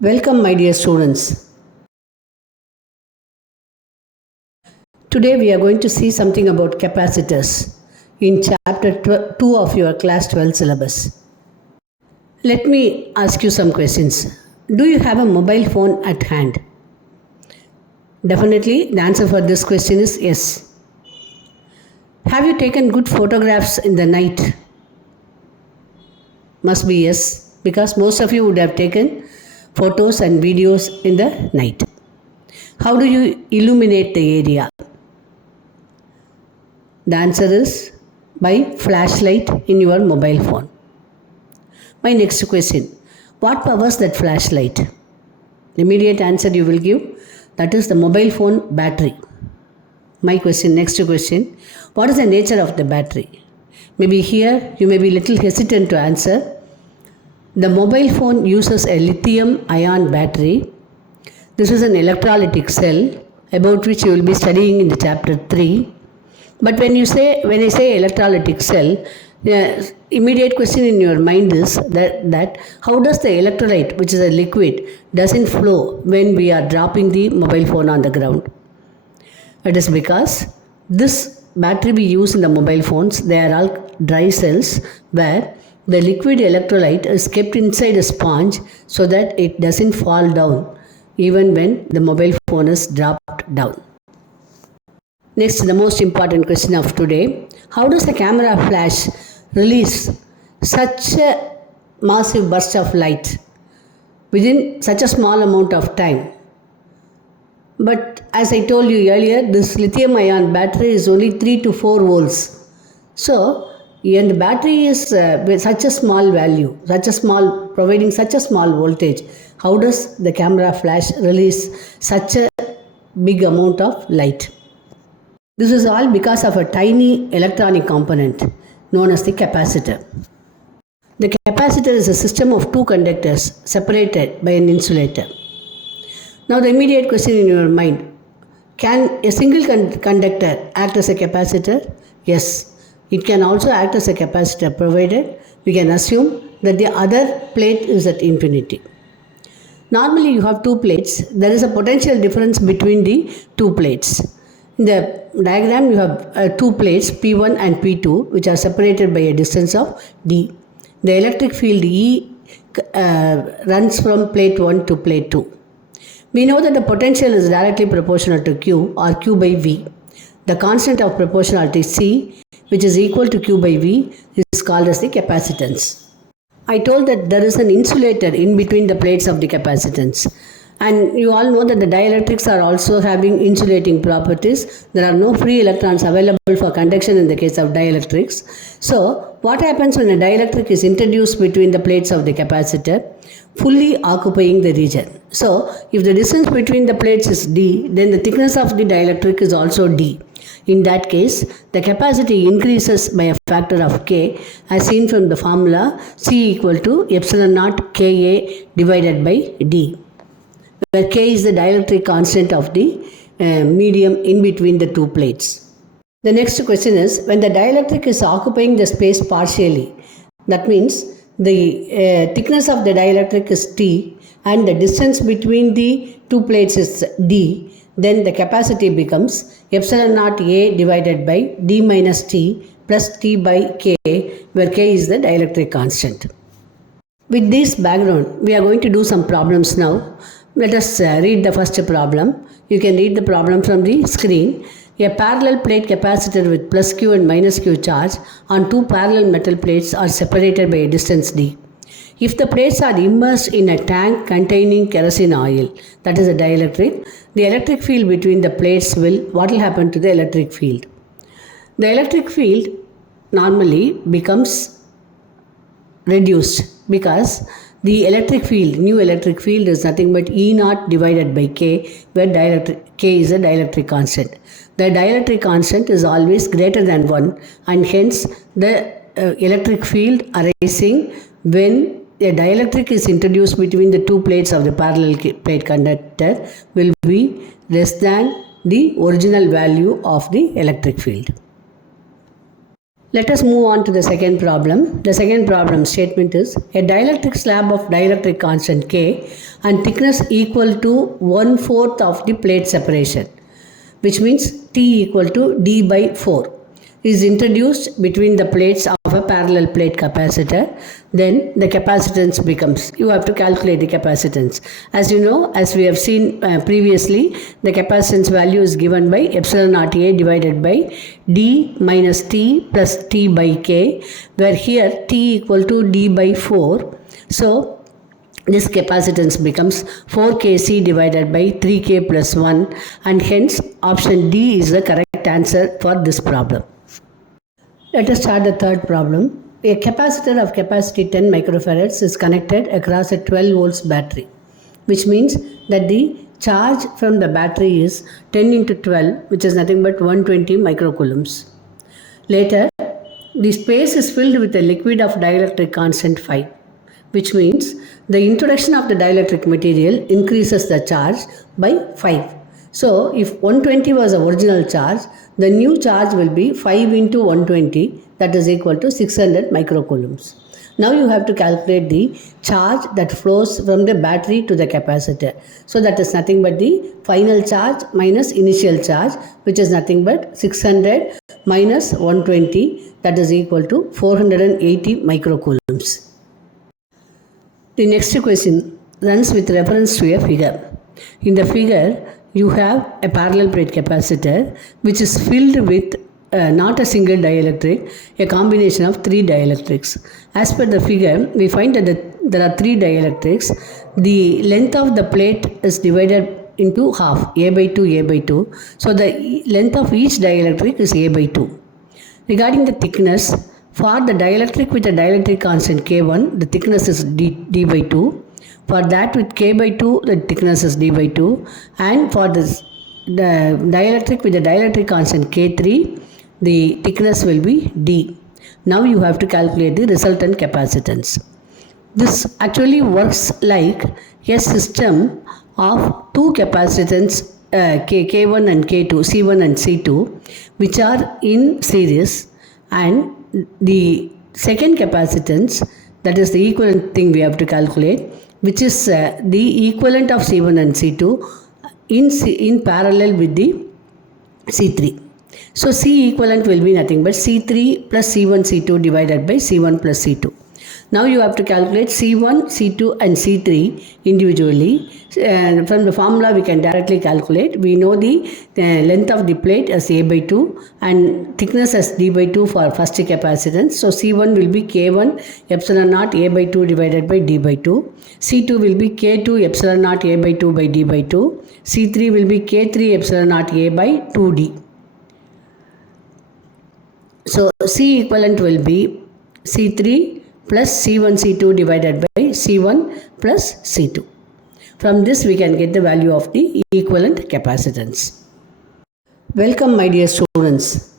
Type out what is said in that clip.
Welcome, my dear students. Today we are going to see something about capacitors in chapter 2 of your class 12 syllabus. Let me ask you some questions. Do you have a mobile phone at hand? Definitely, the answer for this question is yes. Have you taken good photographs in the night? Must be yes, because most of you would have taken photos and videos in the night. How do you illuminate the area? The answer is by flashlight in your mobile phone. My next question, what powers that flashlight? Immediate answer you will give, that is the mobile phone battery. My question, next question, what is the nature of the battery? Maybe here you may be little hesitant to answer. The mobile phone uses a lithium ion battery. This is an electrolytic cell about which you will be studying in the chapter 3. But when I say electrolytic cell, the immediate question in your mind is that how does the electrolyte, which is a liquid, doesn't flow when we are dropping the mobile phone on the ground? It is because this battery we use in the mobile phones, they are all dry cells where the liquid electrolyte is kept inside a sponge so that it doesn't fall down even when the mobile phone is dropped down. Next, the most important question of today, how does a camera flash release such a massive burst of light within such a small amount of time? But as I told you earlier, this lithium ion battery is only 3 to 4 volts. So, and the battery is with such a small value, providing such a small voltage. How does the camera flash release such a big amount of light? This is all because of a tiny electronic component known as the capacitor. The capacitor is a system of two conductors separated by an insulator. Now the immediate question in your mind, can a single conductor act as a capacitor? Yes, it can also act as a capacitor provided we can assume that the other plate is at infinity. Normally you have two plates, there is a potential difference between the two plates. In the diagram you have two plates P1 and P2 which are separated by a distance of d. The electric field E runs from plate 1 to plate 2. We know that the potential is directly proportional to Q or Q by V. The constant of proportionality C, which is equal to Q by V, is called as the capacitance. I told that there is an insulator in between the plates of the capacitance. And you all know that the dielectrics are also having insulating properties. There are no free electrons available for conduction in the case of dielectrics. So, what happens when a dielectric is introduced between the plates of the capacitor, fully occupying the region? So, if the distance between the plates is d, then the thickness of the dielectric is also d. In that case, the capacity increases by a factor of k as seen from the formula C equal to epsilon naught Ka divided by d, where K is the dielectric constant of the medium in between the two plates. The next question is, when the dielectric is occupying the space partially, that means the thickness of the dielectric is T and the distance between the two plates is D, then the capacity becomes epsilon naught A divided by D minus T plus T by K, where K is the dielectric constant. With this background, we are going to do some problems now. Let us read the first problem. You can read the problem from the screen. A parallel plate capacitor with plus Q and minus Q charge on two parallel metal plates are separated by a distance d. If the plates are immersed in a tank containing kerosene oil, that is a dielectric, the electric field between the plates what will happen to the electric field? The electric field normally becomes reduced because the electric field, new electric field, is nothing but E naught divided by K, where K is a dielectric constant. The dielectric constant is always greater than 1, and hence the electric field arising when a dielectric is introduced between the two plates of the parallel plate conductor will be less than the original value of the electric field. Let us move on to the second problem. The second problem statement is a dielectric slab of dielectric constant K and thickness equal to 1/4 of the plate separation, which means T equal to D by 4, is introduced between the plates of a parallel plate capacitor. Then the capacitance becomes, you have to calculate the capacitance. As you know, as we have seen previously, the capacitance value is given by epsilon naught A divided by D minus T plus T by K, where here T equal to D by 4. So this capacitance becomes 4kC divided by 3k plus 1, and hence option D is the correct answer for this problem. Let us start the third problem. A capacitor of capacity 10 microfarads is connected across a 12 volts battery, which means that the charge from the battery is 10 into 12, which is nothing but 120 microcoulombs. Later, the space is filled with a liquid of dielectric constant phi, which means the introduction of the dielectric material increases the charge by 5. So, if 120 was the original charge, the new charge will be 5 into 120, that is equal to 600 microcoulombs. Now you have to calculate the charge that flows from the battery to the capacitor. So that is nothing but the final charge minus initial charge, which is nothing but 600 minus 120, that is equal to 480 microcoulombs. The next question runs with reference to a figure. In the figure, you have a parallel plate capacitor which is filled with not a single dielectric, a combination of 3 dielectrics. As per the figure, we find that there are 3 dielectrics. The length of the plate is divided into half, A by 2, A by 2. So the length of each dielectric is A by 2. Regarding the thickness, for the dielectric with a dielectric constant K1, the thickness is D by 2. For that with K by 2, the thickness is D by 2. And for the dielectric with the dielectric constant K3, the thickness will be D. Now you have to calculate the resultant capacitance. This actually works like a system of 2 capacitance K1 and K2, C1 and C2, which are in series, and the second capacitance, that is the equivalent thing we have to calculate, which is the equivalent of C1 and C2 in parallel with the C3. So C equivalent will be nothing but C3 plus C1 C2 divided by C1 plus C2. Now you have to calculate C1, C2 and C3 individually. And from the formula we can directly calculate. We know the length of the plate as A by 2 and thickness as D by 2 for first capacitance. So C1 will be K1 epsilon naught A by 2 divided by D by 2. C2 will be K2 epsilon naught A by 2 by D by 2. C3 will be K3 epsilon naught A by 2D. So C equivalent will be C3 plus C1 C2 divided by C1 plus C2. From this we can get the value of the equivalent capacitance. Welcome my dear students.